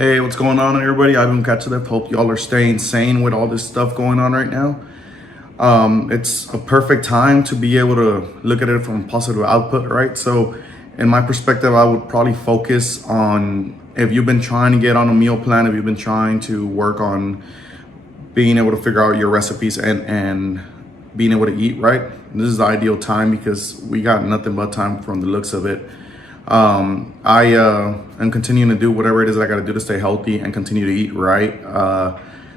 Hey, what's going on, everybody? I've been catching up. Hope y'all are staying sane with all this stuff going on right now. It's a perfect time to be able to look at it from positive output, right? So, in my perspective, I would probably focus on if you've been trying to get on a meal plan, if you've been trying to work on being able to figure out your recipes and being able to eat right. This is the ideal time because we got nothing but time from the looks of it. I am continuing to do whatever it is that I got to do to stay healthy and continue to eat right.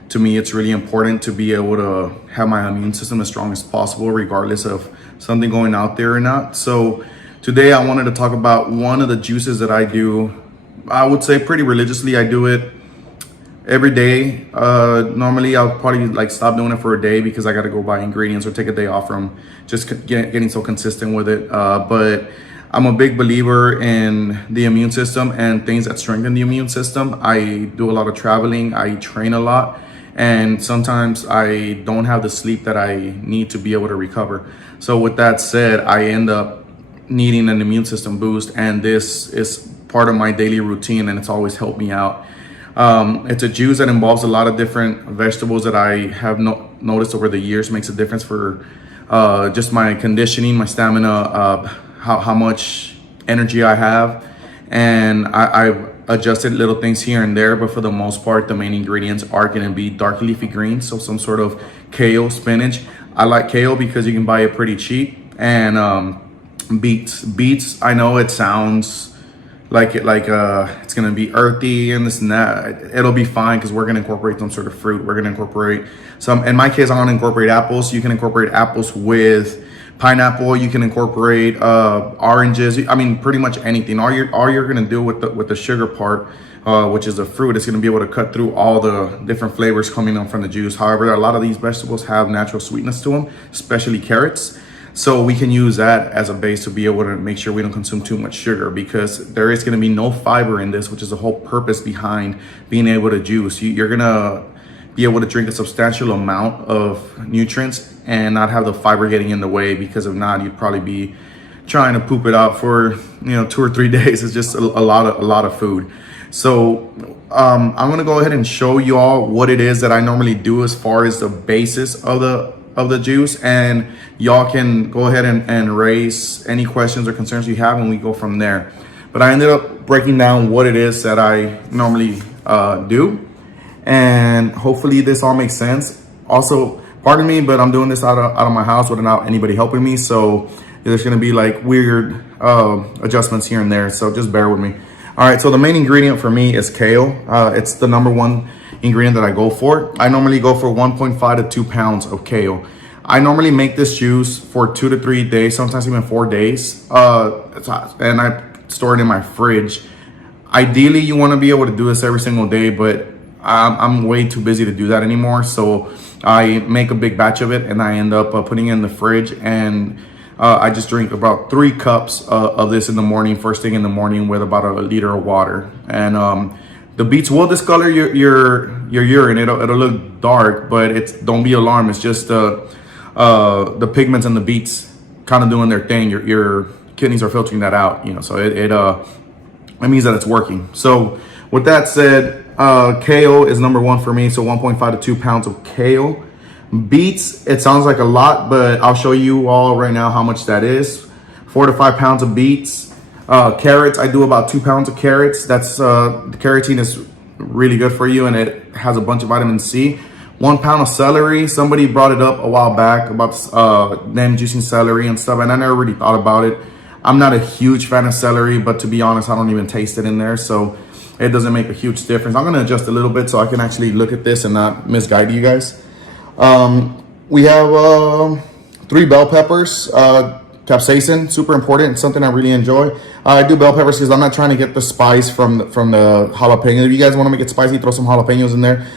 To me, it's really important to be able to have my immune system as strong as possible, regardless of something going out there or not. So today I wanted to talk about one of the juices that I do. I would say pretty religiously. I do it every day. Normally I'll probably like stop doing it for a day because I got to go buy ingredients or take a day off from just getting so consistent with it. But I'm a big believer in the immune system and things that strengthen the immune system. I do a lot of traveling, I train a lot, and sometimes I don't have the sleep that I need to be able to recover. So with that said, I end up needing an immune system boost, and this is part of my daily routine, and it's always helped me out. It's a juice that involves a lot of different vegetables that I have noticed over the years makes a difference for just my conditioning, my stamina, how much energy I have. And I've adjusted little things here and there, but for the most part, the main ingredients are going to be dark leafy greens. So some sort of kale, spinach. I like kale because you can buy it pretty cheap. And beets, I know it sounds like it's gonna be earthy and this and that. It'll be fine because we're gonna incorporate some sort of fruit. We're gonna incorporate some, in my case, I'm gonna incorporate apples. You can incorporate apples with pineapple. You can incorporate oranges. I mean, pretty much anything. All you're gonna do with the sugar part, which is the fruit, is gonna be able to cut through all the different flavors coming on from the juice. However, a lot of these vegetables have natural sweetness to them, especially carrots. So we can use that as a base to be able to make sure we don't consume too much sugar, because there is going to be no fiber in this, which is the whole purpose behind being able to juice. You're going to be able to drink a substantial amount of nutrients and not have the fiber getting in the way, because if not, you'd probably be trying to poop it out for 2 or 3 days. It's just a lot of food. So I'm going to go ahead and show you all what it is that I normally do as far as the basis of the juice, and y'all can go ahead and raise any questions or concerns you have, and we go from there. But I ended up breaking down what it is that I normally do, and hopefully this all makes sense. Also, pardon me, but I'm doing this out of my house without anybody helping me, so there's going to be like weird adjustments here and there, so just bear with me. All right, so the main ingredient for me is kale. It's the number one ingredient that I go for. I normally go for 1.5 to 2 pounds of kale. I normally make this juice for 2 to 3 days, sometimes even 4 days, and I store it in my fridge. Ideally, you want to be able to do this every single day, but I'm way too busy to do that anymore. So I make a big batch of it, and I end up putting it in the fridge, and I just drink about 3 cups of this in the morning, first thing in the morning, with about a liter of water. And the beets will discolor your urine. It'll look dark, but don't be alarmed. It's just the pigments in the beets kind of doing their thing. Your kidneys are filtering that out, so it means that it's working. So with that said, kale is number one for me. So 1.5 to 2 pounds of kale. Beets, it sounds like a lot, but I'll show you all right now how much that is. 4 to 5 pounds of beets. Carrots, I do about 2 pounds of carrots. That's the carotene is really good for you, and it has a bunch of vitamin C. 1 pound of celery. Somebody brought it up a while back about them juicing celery and stuff, and I never really thought about it. I'm not a huge fan of celery, but to be honest, I don't even taste it in there, so it doesn't make a huge difference. I'm going to adjust a little bit so I can actually look at this and not misguide you guys. We have 3 bell peppers. Capsaicin, super important. It's something I really enjoy. I do bell peppers because I'm not trying to get the spice from the jalapeno. If you guys want to make it spicy, throw some jalapenos in there.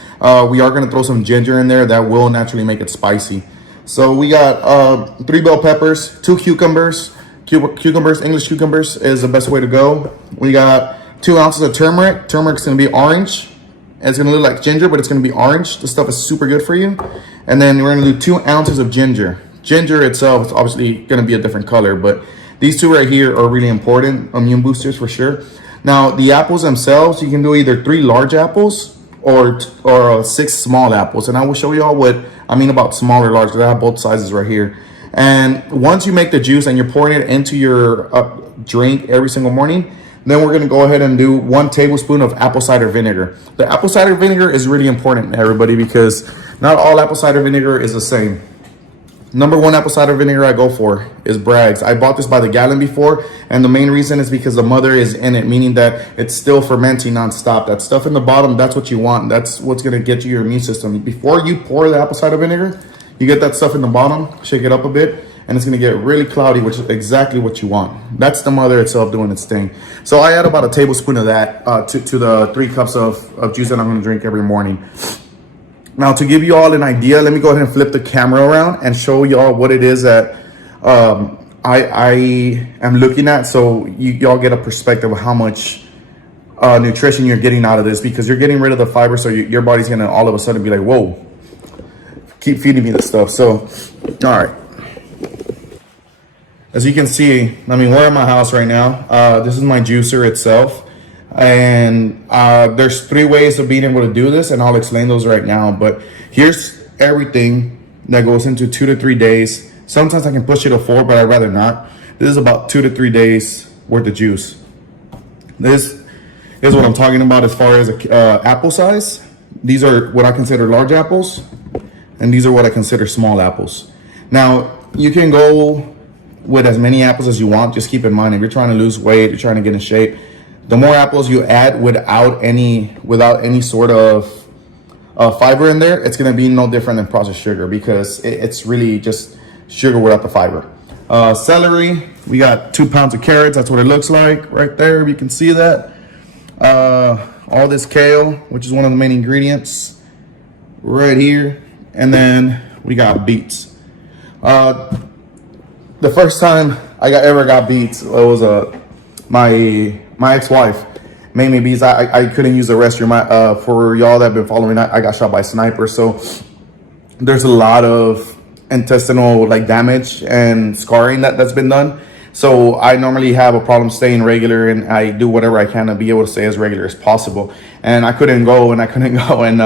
We are going to throw some ginger in there. That will naturally make it spicy. So we got 3 bell peppers, 2 cucumbers. Cucumbers, English cucumbers is the best way to go. We got 2 ounces of turmeric. Turmeric's going to be orange. It's going to look like ginger, but it's going to be orange. This stuff is super good for you. And then we're going to do 2 ounces of ginger. Ginger itself is obviously going to be a different color, but these 2 right here are really important, immune boosters for sure. Now, the apples themselves, you can do either 3 large apples or 6 small apples. And I will show you all what I mean about small or large, because I have both sizes right here. And once you make the juice and you're pouring it into your drink every single morning, then we're gonna go ahead and do 1 tablespoon of apple cider vinegar. The apple cider vinegar is really important, everybody, because not all apple cider vinegar is the same. Number 1 apple cider vinegar I go for is Bragg's. I bought this by the gallon before, and the main reason is because the mother is in it, meaning that it's still fermenting nonstop. That stuff in the bottom, that's what you want. That's what's gonna get you your immune system. Before you pour the apple cider vinegar, you get that stuff in the bottom, shake it up a bit, and it's gonna get really cloudy, which is exactly what you want. That's the mother itself doing its thing. So I add about a tablespoon of that to the 3 cups of juice that I'm gonna drink every morning. Now, to give you all an idea, let me go ahead and flip the camera around and show y'all what it is that I am looking at, so y'all get a perspective of how much nutrition you're getting out of this, because you're getting rid of the fiber, so your body's gonna all of a sudden be like, whoa, keep feeding me this stuff. So, all right. As you can see, I mean, we're in my house right now. This is my juicer itself. And there's 3 ways of being able to do this, and I'll explain those right now. But here's everything that goes into 2 to 3 days. Sometimes I can push it to 4, but I'd rather not. This is about 2 to 3 days worth of juice. This is what I'm talking about as far as apple size. These are what I consider large apples, and these are what I consider small apples. Now, you can go with as many apples as you want. Just keep in mind, if you're trying to lose weight, you're trying to get in shape, the more apples you add without any sort of fiber in there, it's going to be no different than processed sugar, because it's really just sugar without the fiber. Celery, we got 2 pounds of carrots. That's what it looks like right there. You can see that. All this kale, which is one of the main ingredients right here. And then we got beets. The first time I ever got beets, it was my ex-wife made me beets. I couldn't use the restroom. For y'all that have been following, I got shot by a sniper. So there's a lot of intestinal damage and scarring that's been done. So I normally have a problem staying regular, and I do whatever I can to be able to stay as regular as possible. And I couldn't go. And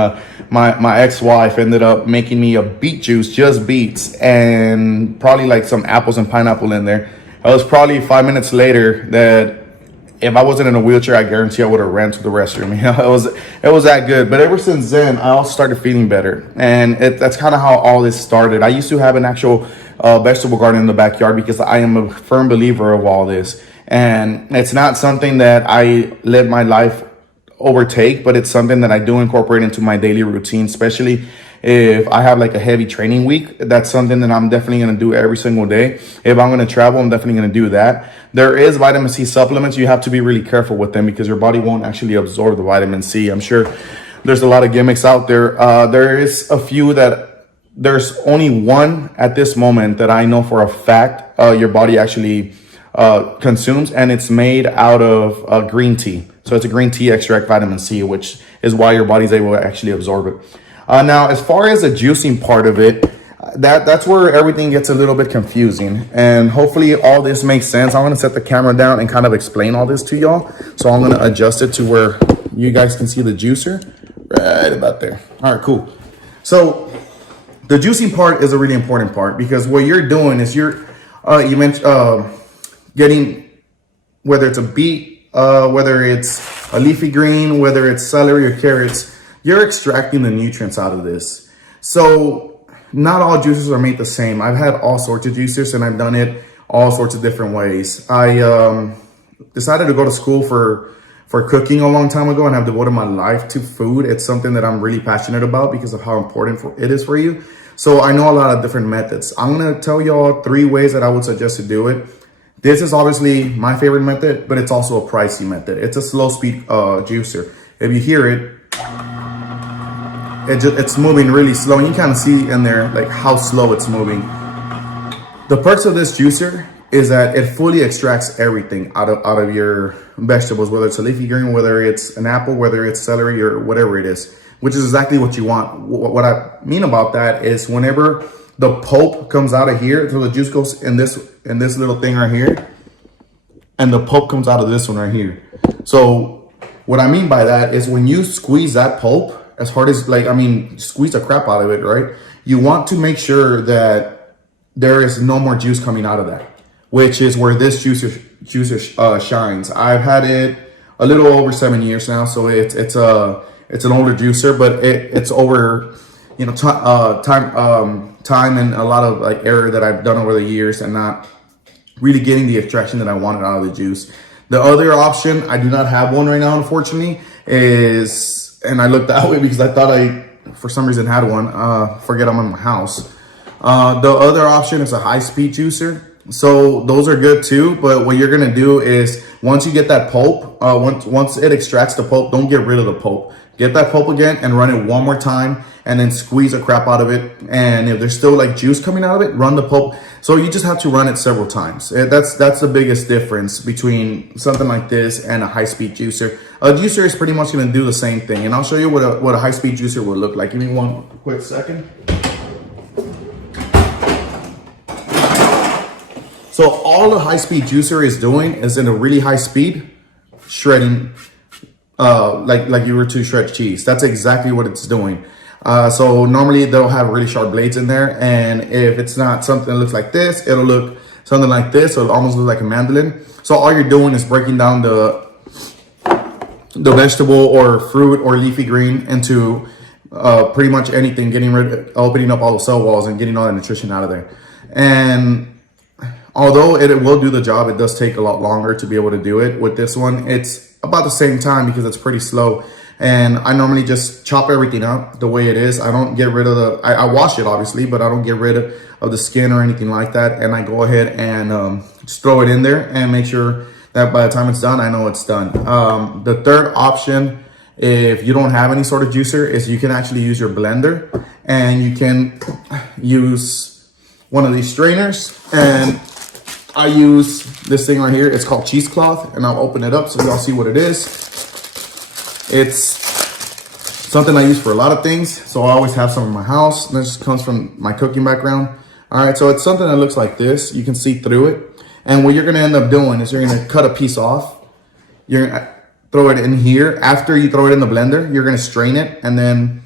my ex-wife ended up making me a beet juice, just beets, and probably some apples and pineapple in there. It was probably 5 minutes later that, if I wasn't in a wheelchair, I guarantee I would have ran to the restroom. It was that good. But ever since then, I also started feeling better. And that's kind of how all this started. I used to have an actual vegetable garden in the backyard, because I am a firm believer of all this. And it's not something that I let my life overtake, but it's something that I do incorporate into my daily routine, especially if I have a heavy training week. That's something that I'm definitely going to do every single day. If I'm going to travel, I'm definitely going to do that. There is vitamin C supplements. You have to be really careful with them, because your body won't actually absorb the vitamin C. I'm sure there's a lot of gimmicks out there. There is a few there's only one at this moment that I know for a fact your body actually consumes, and it's made out of green tea. So it's a green tea extract vitamin C, which is why your body's able to actually absorb it. Now, as far as the juicing part of it, that's where everything gets a little bit confusing. And hopefully all this makes sense. I'm going to set the camera down and kind of explain all this to y'all. So I'm going to adjust it to where you guys can see the juicer right about there. All right, cool. So the juicing part is a really important part, because what you're doing is you're getting, whether it's a beet, whether it's a leafy green, whether it's celery or carrots, you're extracting the nutrients out of this. So not all juicers are made the same. I've had all sorts of juicers, and I've done it all sorts of different ways. I decided to go to school for cooking a long time ago, and I've devoted my life to food. It's something that I'm really passionate about because of how important it is for you. So I know a lot of different methods. I'm gonna tell y'all 3 ways that I would suggest to do it. This is obviously my favorite method, but it's also a pricey method. It's a slow speed juicer. If you hear it, it's moving really slow, and you kind of see in there how slow it's moving. The perks of this juicer is that it fully extracts everything out of your vegetables, whether it's a leafy green, whether it's an apple, whether it's celery, or whatever it is, which is exactly what you want. What I mean about that is whenever the pulp comes out of here, so the juice goes in this little thing right here, and the pulp comes out of this one right here. So what I mean by that is when you squeeze that pulp as hard as, like, I mean, squeeze the crap out of it, right? You want to make sure that there is no more juice coming out of that, which is where this juicer shines. I've had it a little over 7 years now, so it's an older juicer, but it's over, you know, time and a lot of like error that I've done over the years and not really getting the extraction that I wanted out of the juice. The other option, I do not have one right now, unfortunately, is, and I looked that way because I thought I, for some reason, had one. Forget I'm in my house. The other option is a high-speed juicer. So those are good too, but what you're gonna do is once you get that pulp, once it extracts the pulp, don't get rid of the pulp. Get that pulp again and run it one more time and then squeeze the crap out of it. And if there's still like juice coming out of it, run the pulp. So you just have to run it several times. That's the biggest difference between something like this and a high-speed juicer. A juicer is pretty much gonna do the same thing. And I'll show you what a high-speed juicer will look like. Give me one quick second. So all the high-speed juicer is doing is in a really high speed, shredding, like you were to shred cheese. That's exactly what it's doing. So normally they'll have really sharp blades in there. And if it's not something that looks like this, it'll look something like this. So it'll almost look like a mandolin. So all you're doing is breaking down the vegetable or fruit or leafy green into pretty much anything, opening up all the cell walls and getting all the nutrition out of there. And although it will do the job, it does take a lot longer to be able to do it. With this one, it's about the same time because it's pretty slow. And I normally just chop everything up the way it is. I don't get rid of I wash it obviously, but I don't get rid of the skin or anything like that. And I go ahead and just throw it in there and make sure that by the time it's done, I know it's done. The third option, if you don't have any sort of juicer, is you can actually use your blender and you can use one of these strainers. And I use this thing right here. It's called cheesecloth, and I'll open it up so y'all see what it is. It's something I use for a lot of things, so I always have some in my house. This comes from my cooking background. All right, so it's something that looks like this. You can see through it. And what you're gonna end up doing is you're gonna cut a piece off. You're gonna throw it in here. After you throw it in the blender, you're gonna strain it and then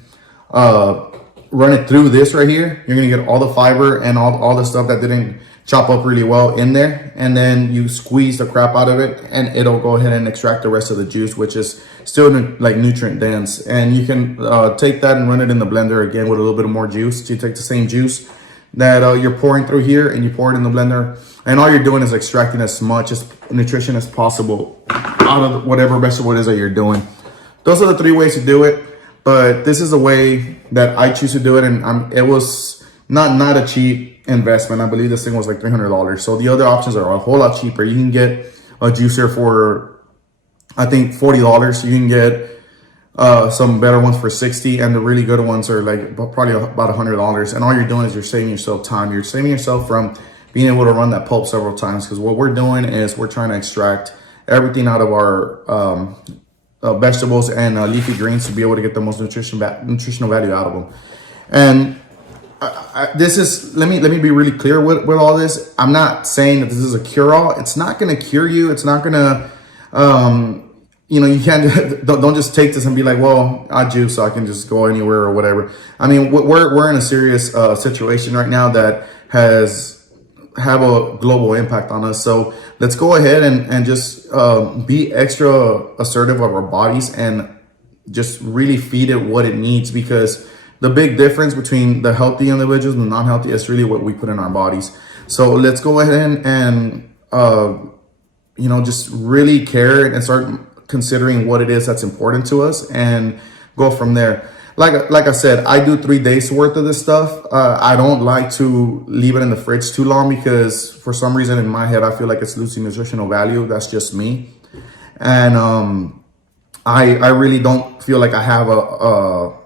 run it through this right here. You're gonna get all the fiber and all the stuff that didn't chop up really well in there, and then you squeeze the crap out of it and it'll go ahead and extract the rest of the juice, which is still like nutrient dense. And you can take that and run it in the blender again with a little bit more juice. So you take the same juice that you're pouring through here and you pour it in the blender, and all you're doing is extracting as much as nutrition as possible out of whatever vegetable it is that you're doing. Those are the three ways to do it, but this is the way that I choose to do it. And it was not a cheap investment. I believe this thing was like $300. So the other options are a whole lot cheaper. You can get a juicer for, I think, $40. You can get some better ones for $60, and the really good ones are like probably about $100. And all you're doing is you're saving yourself time. You're saving yourself from being able to run that pulp several times, because what we're doing is we're trying to extract everything out of our vegetables and leafy greens to be able to get the most nutritional value out of them. And this is, let me be really clear with all this. I'm not saying that this is a cure-all. It's not going to cure you. It's not going to, you know, you can't, don't just take this and be like, well, I juice, so I can just go anywhere or whatever. I mean, we're in a serious situation right now that have a global impact on us. So let's go ahead and just be extra assertive of our bodies and just really feed it what it needs, because the big difference between the healthy individuals and the non-healthy is really what we put in our bodies. So let's go ahead and you know, just really care and start considering what it is that's important to us and go from there. Like I said, I do 3 days worth of this stuff. I don't like to leave it in the fridge too long because for some reason in my head, I feel like it's losing nutritional value. That's just me. And I really don't feel like I have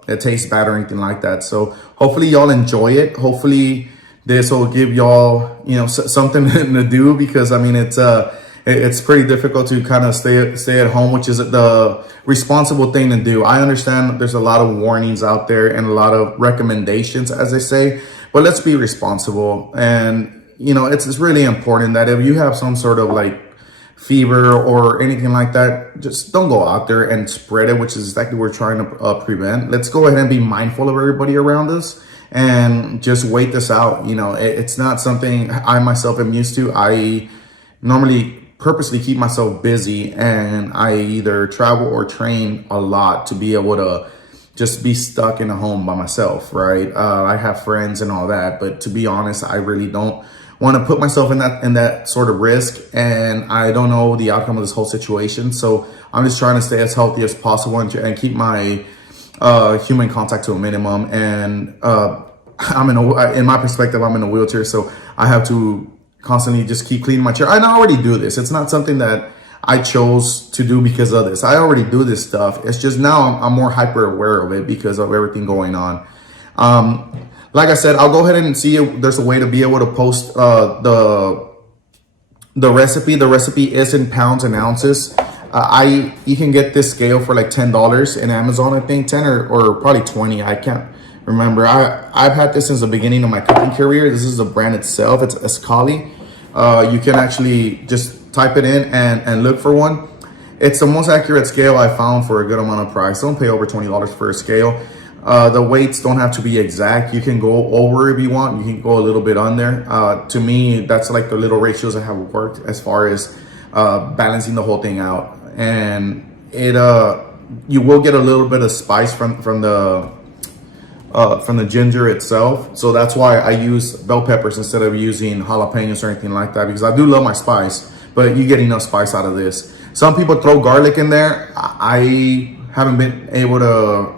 it tastes bad or anything like that. So hopefully y'all enjoy it. Hopefully this will give y'all, you know, something to do, because I mean, it's pretty difficult to kind of stay at home, which is the responsible thing to do. I understand that there's a lot of warnings out there and a lot of recommendations, as they say, but let's be responsible. And, you know, it's really important that if you have some sort of like fever or anything like that, just don't go out there and spread it, which is exactly what we're trying to prevent. Let's go ahead and be mindful of everybody around us and just wait this out. You know, it's not something I myself am used to. I normally purposely keep myself busy, and I either travel or train a lot to be able to just be stuck in a home by myself, right? I have friends and all that, but to be honest, I really don't want to put myself in that sort of risk, and I don't know the outcome of this whole situation. So I'm just trying to stay as healthy as possible and keep my human contact to a minimum. And in my perspective, I'm in a wheelchair, so I have to constantly just keep cleaning my chair. I already do this. It's not something that I chose to do because of this. I already do this stuff. It's just now I'm more hyper aware of it because of everything going on. Like I said, I'll go ahead and see if there's a way to be able to post the recipe. The recipe is in pounds and ounces. You can get this scale for like $10 in Amazon, I think 10 or probably 20. I can't remember. I've had this since the beginning of my cooking career. This is the brand itself. It's Escali. You can actually just type it in and look for one. It's the most accurate scale I found for a good amount of price. Don't pay over $20 for a scale. The weights don't have to be exact. You can go over if you want. You can go a little bit under. To me, that's like the little ratios that have worked as far as balancing the whole thing out. And you will get a little bit of spice from the ginger itself. So that's why I use bell peppers instead of using jalapenos or anything like that, because I do love my spice, but you get enough spice out of this. Some people throw garlic in there. I haven't been able to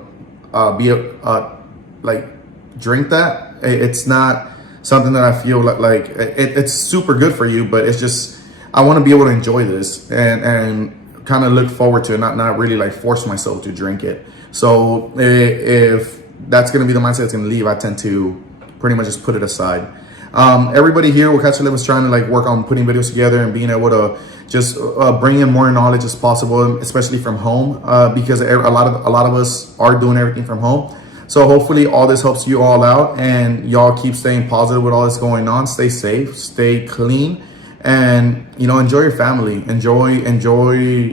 drink that. It's not something that I feel like it's super good for you, but it's just, I want to be able to enjoy this and kind of look forward to it, not really like force myself to drink it. So if that's going to be the mindset that's going to leave, I tend to pretty much just put it aside. Everybody here with Catch a Live is trying to like work on putting videos together and being able to just bring in more knowledge as possible, especially from home, because a lot of us are doing everything from home. So hopefully all this helps you all out, and y'all keep staying positive with all this going on. Stay safe, stay clean, and enjoy your family, enjoy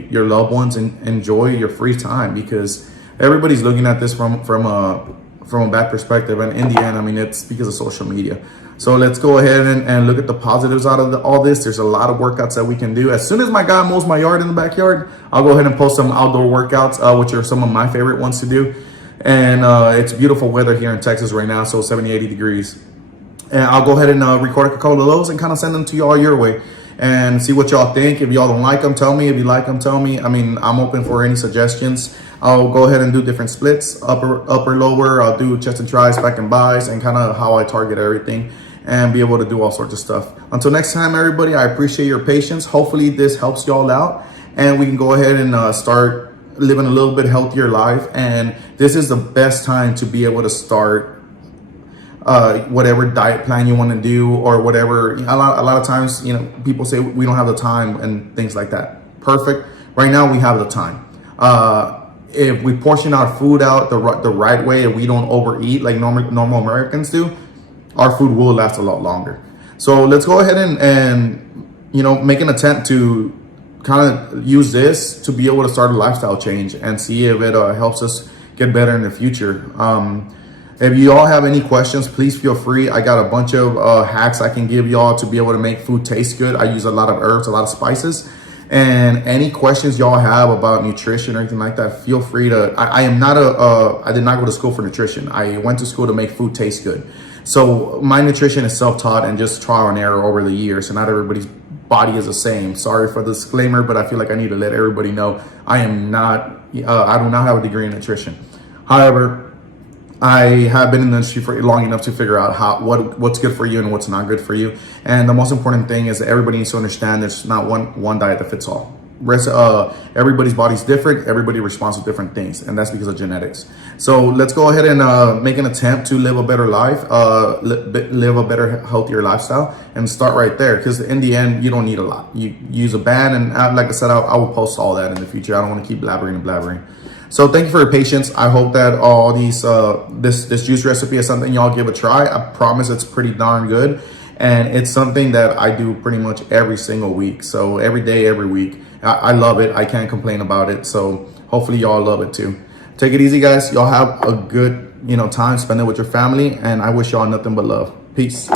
your loved ones, and enjoy your free time, because everybody's looking at this from a bad perspective. And in the end, I mean, it's because of social media. So let's go ahead and look at the positives out of all this. There's a lot of workouts that we can do. As soon as my guy mows my yard in the backyard, I'll go ahead and post some outdoor workouts, which are some of my favorite ones to do. And it's beautiful weather here in Texas right now, so 70, 80 degrees. And I'll go ahead and record a couple of those and kind of send them to y'all your way and see what y'all think. If y'all don't like them, tell me. If you like them, tell me. I mean, I'm open for any suggestions. I'll go ahead and do different splits, upper, lower. I'll do chest and tries, back and buys, and kind of how I target everything and be able to do all sorts of stuff. Until next time, everybody, I appreciate your patience. Hopefully this helps y'all out, and we can go ahead and start living a little bit healthier life. And this is the best time to be able to start whatever diet plan you want to do, or whatever. A lot of times, people say we don't have the time and things like that. Perfect. Right now we have the time. If we portion our food out the right way, if we don't overeat like normal Americans do, our food will last a lot longer. So let's go ahead and make an attempt to kind of use this to be able to start a lifestyle change and see if it helps us get better in the future. If you all have any questions, please feel free. I got a bunch of hacks I can give y'all to be able to make food taste good. I use a lot of herbs, a lot of spices. And any questions y'all have about nutrition or anything like that, feel free to. I did not go to school for nutrition. I went to school to make food taste good. So my nutrition is self-taught and just trial and error over the years. So not everybody's body is the same. Sorry for the disclaimer, but I feel like I need to let everybody know I do not have a degree in nutrition. However, I have been in the industry for long enough to figure out what's good for you and what's not good for you. And the most important thing is that everybody needs to understand there's not one diet that fits all. Everybody's body's different. Everybody responds to different things, and that's because of genetics. So let's go ahead and make an attempt to live a better life, live a better, healthier lifestyle, and start right there. Because in the end, you don't need a lot. You use a band, and like I said, I will post all that in the future. I don't want to keep blabbering. So thank you for your patience. I hope that all these this juice recipe is something y'all give a try. I promise it's pretty darn good. And it's something that I do pretty much every single week. So every day, every week. I love it. I can't complain about it. So hopefully y'all love it too. Take it easy, guys. Y'all have a good, time. Spend it with your family. And I wish y'all nothing but love. Peace.